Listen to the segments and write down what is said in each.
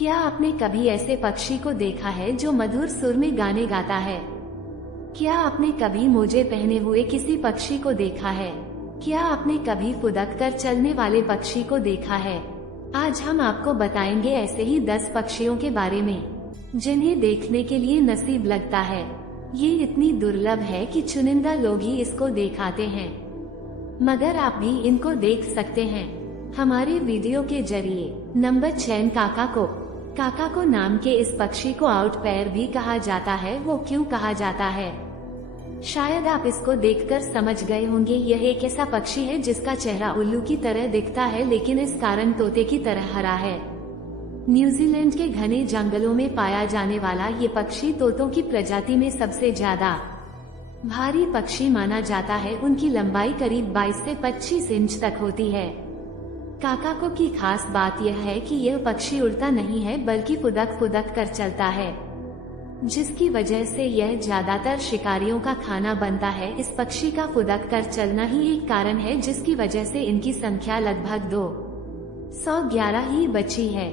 क्या आपने कभी ऐसे पक्षी को देखा है जो मधुर सुर में गाने गाता है? क्या आपने कभी मोजे पहने हुए किसी पक्षी को देखा है? क्या आपने कभी फुदक कर चलने वाले पक्षी को देखा है? आज हम आपको बताएंगे ऐसे ही 10 पक्षियों के बारे में जिन्हें देखने के लिए नसीब लगता है। ये इतनी दुर्लभ है कि चुनिंदा लोग ही इसको देख आते हैं, मगर आप भी इनको देख सकते हैं हमारे वीडियो के जरिए। नंबर 6, काका को नाम के इस पक्षी को आउट पैर भी कहा जाता है। वो क्यों कहा जाता है? शायद आप इसको देखकर समझ गए होंगे। यह एक ऐसा पक्षी है जिसका चेहरा उल्लू की तरह दिखता है, लेकिन इस कारण तोते की तरह हरा है। न्यूजीलैंड के घने जंगलों में पाया जाने वाला ये पक्षी तोतों की प्रजाति में सबसे ज्यादा भारी पक्षी माना जाता है। उनकी लंबाई करीब 22 से 25 इंच तक होती है। काका की खास बात यह है कि यह पक्षी उड़ता नहीं है, बल्कि फुदक कर चलता है, जिसकी वजह से यह ज्यादातर शिकारियों का खाना बनता है। इस पक्षी का फुदक कर चलना ही एक कारण है जिसकी वजह से इनकी संख्या लगभग 211 ही बची है।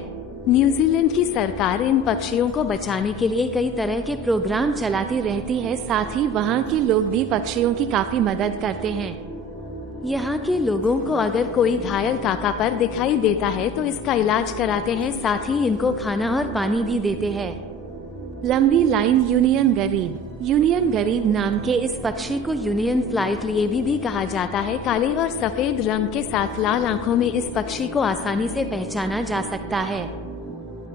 न्यूजीलैंड की सरकार इन पक्षियों को बचाने के लिए कई तरह के प्रोग्राम चलाती रहती है। साथ ही वहाँ के लोग भी पक्षियों की काफी मदद करते हैं। यहाँ के लोगों को अगर कोई घायल काका पर दिखाई देता है तो इसका इलाज कराते हैं, साथ ही इनको खाना और पानी भी देते हैं। लंबी लाइन यूनियन गरीब नाम के इस पक्षी को यूनियन फ्लाइट लिए भी कहा जाता है। काले और सफेद रंग के साथ लाल आंखों में इस पक्षी को आसानी से पहचाना जा सकता है,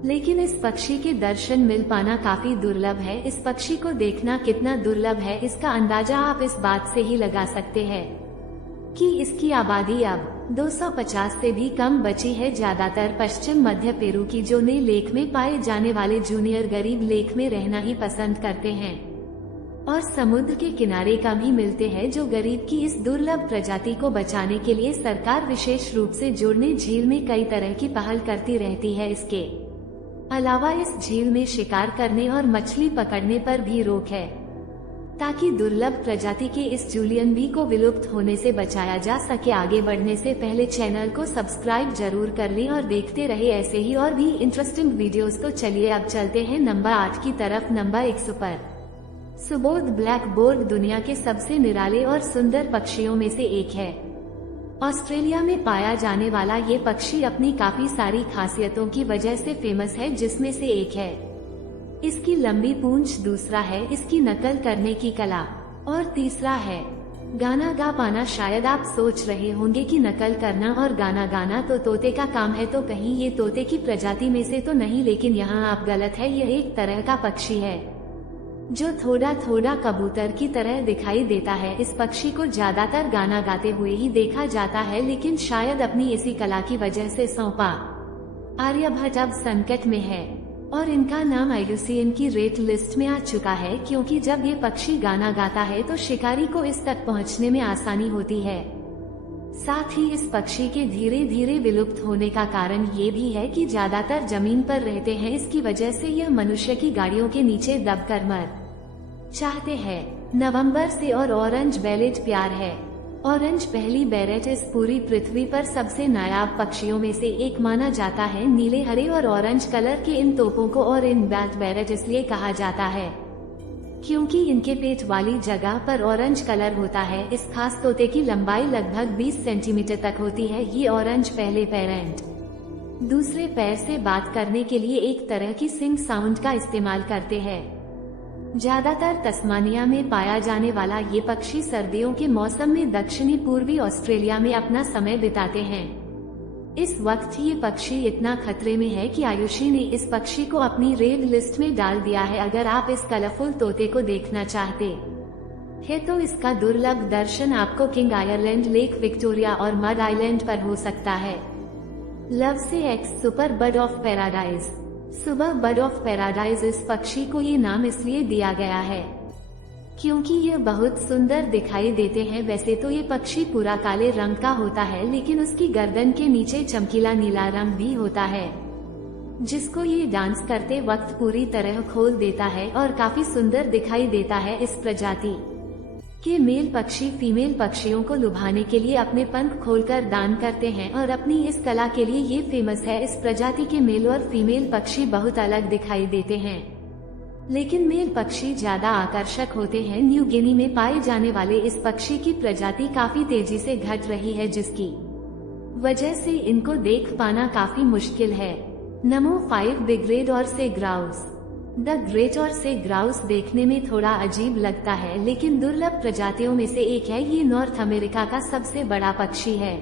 लेकिन इस पक्षी के दर्शन मिल पाना काफी दुर्लभ है। इस पक्षी को देखना कितना दुर्लभ है, इसका अंदाजा आप इस बात से ही लगा सकते हैं कि इसकी आबादी अब 250 से भी कम बची है। ज्यादातर पश्चिम मध्य पेरू की जोने लेक में पाए जाने वाले जूनियर गरीब लेक में रहना ही पसंद करते हैं और समुद्र के किनारे कम ही मिलते हैं। जो गरीब की इस दुर्लभ प्रजाति को बचाने के लिए सरकार विशेष रूप से जोड़ने झील में कई तरह की पहल करती रहती है। इसके अलावा इस झील में शिकार करने और मछली पकड़ने पर भी रोक है, ताकि दुर्लभ प्रजाति के इस जूलियन बी को विलुप्त होने से बचाया जा सके। आगे बढ़ने से पहले चैनल को सब्सक्राइब जरूर कर लें और देखते रहे ऐसे ही और भी इंटरेस्टिंग वीडियोस। तो चलिए अब चलते हैं नंबर 8 की तरफ। नंबर 1 सुबोध ब्लैक बोर्ड दुनिया के सबसे निराले और सुंदर पक्षियों में से एक है। ऑस्ट्रेलिया में पाया जाने वाला ये पक्षी अपनी काफी सारी खासियतों की वजह से फेमस है, जिसमें से एक है इसकी लंबी पूंछ, दूसरा है इसकी नकल करने की कला और तीसरा है गाना गा पाना। शायद आप सोच रहे होंगे कि नकल करना और गाना गाना तो तोते का काम है, तो कहीं ये तोते की प्रजाति में से तो नहीं, लेकिन यहाँ आप गलत है। यह एक तरह का पक्षी है जो थोड़ा कबूतर की तरह दिखाई देता है। इस पक्षी को ज्यादातर गाना गाते हुए ही देखा जाता है, लेकिन शायद अपनी इसी कला की वजह से सौंपा आर्यभट्ट अब संकट में है और इनका नाम IUCN की रेड लिस्ट में आ चुका है, क्योंकि जब ये पक्षी गाना गाता है तो शिकारी को इस तक पहुंचने में आसानी होती है। साथ ही इस पक्षी के धीरे धीरे विलुप्त होने का कारण ये भी है कि ज्यादातर जमीन पर रहते हैं। इसकी वजह से यह मनुष्य की गाड़ियों के नीचे दबकर मर चाहते हैं। नवंबर से और ऑरेंज बेलेट प्यार है। ऑरेंज पहली बैरेट इस पूरी पृथ्वी पर सबसे नायाब पक्षियों में से एक माना जाता है। नीले, हरे और ऑरेंज कलर के इन तोपों को और इन बैरेट इसलिए कहा जाता है क्योंकि इनके पेट वाली जगह पर ऑरेंज कलर होता है। इस खास तोते की लंबाई लगभग 20 सेंटीमीटर तक होती है। ये ऑरेंज पहले पैर एंड दूसरे पैर से बात करने के लिए एक तरह की सिंग साउंड का इस्तेमाल करते हैं। ज्यादातर तस्मानिया में पाया जाने वाला ये पक्षी सर्दियों के मौसम में दक्षिणी पूर्वी ऑस्ट्रेलिया में अपना समय बिताते हैं। इस वक्त ये पक्षी इतना खतरे में है कि आयुषी ने इस पक्षी को अपनी रेड लिस्ट में डाल दिया है। अगर आप इस कलरफुल तोते को देखना चाहते हैं तो इसका दुर्लभ दर्शन आपको किंग आयरलैंड, लेक विक्टोरिया और मड आइलैंड पर हो सकता है। लव से x super bird of paradise. सुबह बर्ड ऑफ पैराडाइज इस पक्षी को ये नाम इसलिए दिया गया है क्योंकि ये बहुत सुंदर दिखाई देते हैं। वैसे तो ये पक्षी पूरा काले रंग का होता है, लेकिन उसकी गर्दन के नीचे चमकीला नीला रंग भी होता है, जिसको ये डांस करते वक्त पूरी तरह खोल देता है और काफी सुंदर दिखाई देता है। इस प्रजाति कि मेल पक्षी फीमेल पक्षियों को लुभाने के लिए अपने पंख खोलकर दान करते हैं और अपनी इस कला के लिए ये फेमस है। इस प्रजाति के मेल और फीमेल पक्षी बहुत अलग दिखाई देते हैं, लेकिन मेल पक्षी ज्यादा आकर्षक होते हैं। न्यू गिनी में पाए जाने वाले इस पक्षी की प्रजाति काफी तेजी से घट रही है, जिसकी वजह से इनको देख पाना काफी मुश्किल है। नंबर 5 द ग्रेट और से ग्राउस। द ग्रेट और से ग्राउस देखने में थोड़ा अजीब लगता है, लेकिन दुर्लभ प्रजातियों में से एक है। ये नॉर्थ अमेरिका का सबसे बड़ा पक्षी है,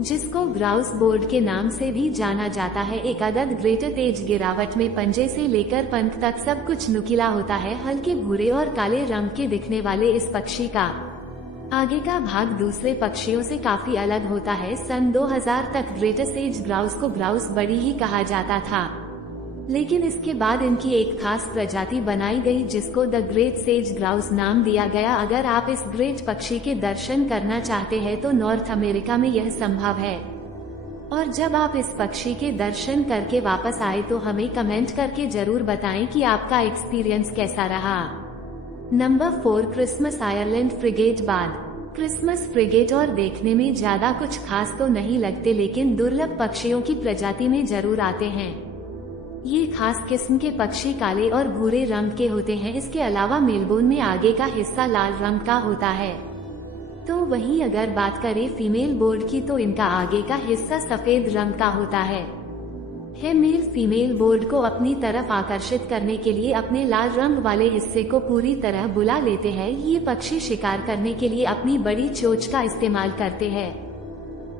जिसको ग्राउस बोर्ड के नाम से भी जाना जाता है। एक अदद ग्रेटर तेज गिरावट में पंजे से लेकर पंख तक सब कुछ नुकीला होता है। हल्के भूरे और काले रंग के दिखने वाले इस पक्षी का आगे का भाग दूसरे पक्षियों से काफी अलग होता है। सन 2000 तक ग्रेटर सेज ग्राउस को ग्राउस बड़ी ही कहा जाता था, लेकिन इसके बाद इनकी एक खास प्रजाति बनाई गई, जिसको द ग्रेट सेज ग्राउस नाम दिया गया। अगर आप इस ग्रेट पक्षी के दर्शन करना चाहते हैं तो नॉर्थ अमेरिका में यह संभव है। और जब आप इस पक्षी के दर्शन करके वापस आए तो हमें कमेंट करके जरूर बताएं कि आपका एक्सपीरियंस कैसा रहा। नंबर 4 क्रिसमस आयरलैंड फ्रिगेट बाद। क्रिसमस फ्रिगेट और देखने में ज्यादा कुछ खास तो नहीं लगते, लेकिन दुर्लभ पक्षियों की प्रजाति में जरूर आते हैं। ये खास किस्म के पक्षी काले और भूरे रंग के होते हैं। इसके अलावा मेलबोन में आगे का हिस्सा लाल रंग का होता है। तो वहीं अगर बात करें फीमेल बोर्ड की, तो इनका आगे का हिस्सा सफेद रंग का होता है। मेल फीमेल बोर्ड को अपनी तरफ आकर्षित करने के लिए अपने लाल रंग वाले हिस्से को पूरी तरह बुला लेते हैं। ये पक्षी शिकार करने के लिए अपनी बड़ी चोंच का इस्तेमाल करते हैं।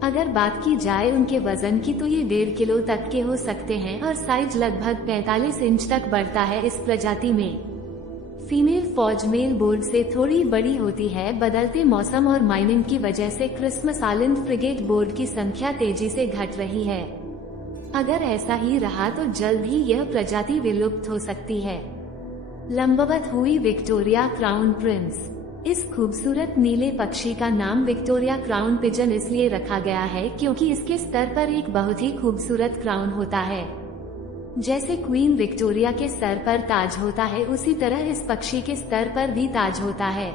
अगर बात की जाए उनके वजन की, तो ये 1.5 किलो तक के हो सकते हैं और साइज लगभग 45 इंच तक बढ़ता है। इस प्रजाति में फीमेल फौज मेल बोर्ड से थोड़ी बड़ी होती है। बदलते मौसम और माइनिंग की वजह से क्रिसमस आइलैंड फ्रिगेट बोर्ड की संख्या तेजी से घट रही है। अगर ऐसा ही रहा तो जल्द ही यह प्रजाति विलुप्त हो सकती है। लंबवत हुई विक्टोरिया क्राउन प्रिंस। इस खूबसूरत नीले पक्षी का नाम विक्टोरिया क्राउन पिजन इसलिए रखा गया है क्योंकि इसके स्तर पर एक बहुत ही खूबसूरत क्राउन होता है। जैसे क्वीन विक्टोरिया के सर पर ताज होता है, उसी तरह इस पक्षी के स्तर पर भी ताज होता है,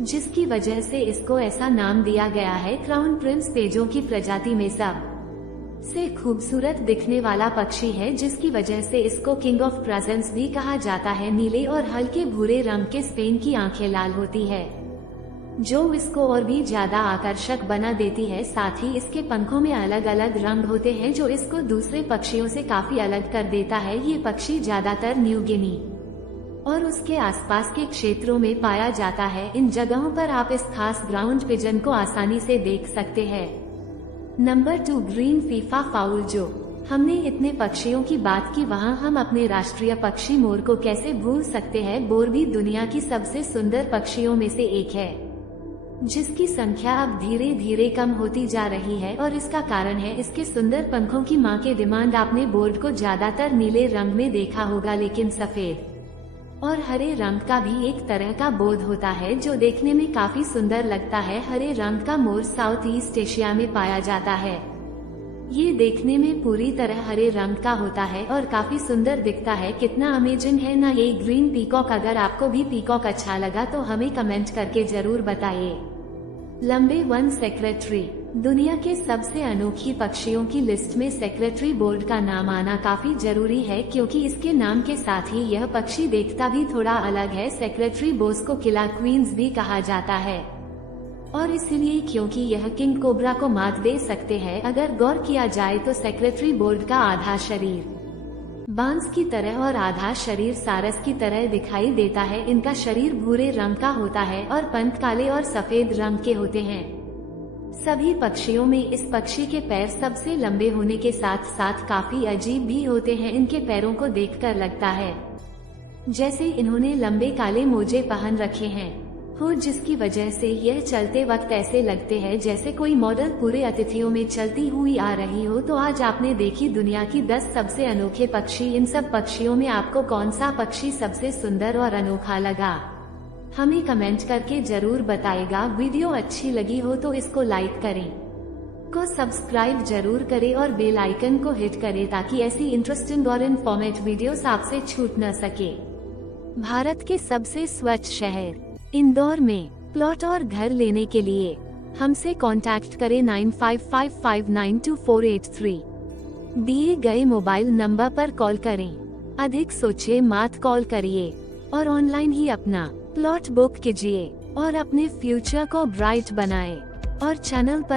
जिसकी वजह से इसको ऐसा नाम दिया गया है। क्राउन प्रिंस पेजों की प्रजाति में सब से खूबसूरत दिखने वाला पक्षी है, जिसकी वजह से इसको किंग ऑफ प्रेजेंस भी कहा जाता है। नीले और हल्के भूरे रंग के स्पेन की आंखें लाल होती है, जो इसको और भी ज्यादा आकर्षक बना देती है। साथ ही इसके पंखों में अलग अलग रंग होते हैं, जो इसको दूसरे पक्षियों से काफी अलग कर देता है। ये पक्षी ज्यादातर न्यू गिनी और उसके आसपास के क्षेत्रों में पाया जाता है। इन जगहों पर आप इस खास ग्राउंड पिजन को आसानी से देख सकते हैं। Number 2 green FIFA foul. जो हमने इतने पक्षियों की बात की, वहाँ हम अपने राष्ट्रीय पक्षी मोर को कैसे भूल सकते हैं। मोर भी दुनिया की सबसे सुंदर पक्षियों में से एक है, जिसकी संख्या अब धीरे धीरे कम होती जा रही है और इसका कारण है इसके सुंदर पंखों की मां के डिमांड। आपने बोर्ड को ज्यादातर नीले रंग में देखा होगा, लेकिन सफेद और हरे रंग का भी एक तरह का बोर्ड होता है, जो देखने में काफी सुंदर लगता है। हरे रंग का मोर साउथ ईस्ट एशिया में पाया जाता है। ये देखने में पूरी तरह हरे रंग का होता है और काफी सुंदर दिखता है। कितना अमेजिंग है ना ये ग्रीन पीकॉक। अगर आपको भी पीकॉक अच्छा लगा तो हमें कमेंट करके जरूर बताइए। Number 1 secretary. दुनिया के सबसे अनोखी पक्षियों की लिस्ट में सेक्रेटरी बर्ड का नाम आना काफी जरूरी है, क्योंकि इसके नाम के साथ ही यह पक्षी देखता भी थोड़ा अलग है। सेक्रेटरी बर्ड को किला क्वींस भी कहा जाता है, और इसलिए क्योंकि यह किंग कोबरा को मात दे सकते हैं। अगर गौर किया जाए तो सेक्रेटरी बर्ड का आधा शरीर बांस की तरह और आधा शरीर सारस की तरह दिखाई देता है। इनका शरीर भूरे रंग का होता है और पंख काले और सफेद रंग के होते हैं। सभी पक्षियों में इस पक्षी के पैर सबसे लंबे होने के साथ साथ काफी अजीब भी होते हैं। इनके पैरों को देखकर लगता है जैसे इन्होंने लंबे काले मोजे पहन रखे हैं हो, जिसकी वजह से यह चलते वक्त ऐसे लगते हैं जैसे कोई मॉडल पूरे अतिथियों में चलती हुई आ रही हो। तो आज आपने देखी दुनिया की 10 सबसे अनोखे पक्षी। इन सब पक्षियों में आपको कौन सा पक्षी सबसे सुंदर और अनोखा लगा, हमें कमेंट करके जरूर बताएगा। वीडियो अच्छी लगी हो तो इसको लाइक करें, को सब्सक्राइब जरूर करें और बेल आइकन को हिट करें, ताकि ऐसी इंटरेस्टिंग और इन्फॉर्मेटिव वीडियोस आपसे छूट न सके। भारत के सबसे स्वच्छ शहर। इंदौर में प्लॉट और घर लेने के लिए हमसे कांटेक्ट करें 9555924883। दिए गए मोबाइल नंबर पर कॉल करें। अधिक सोचिए मत, कॉल करिए और ऑनलाइन ही अपना प्लॉट बुक कीजिए और अपने फ्यूचर को ब्राइट बनाएं। और चैनल पर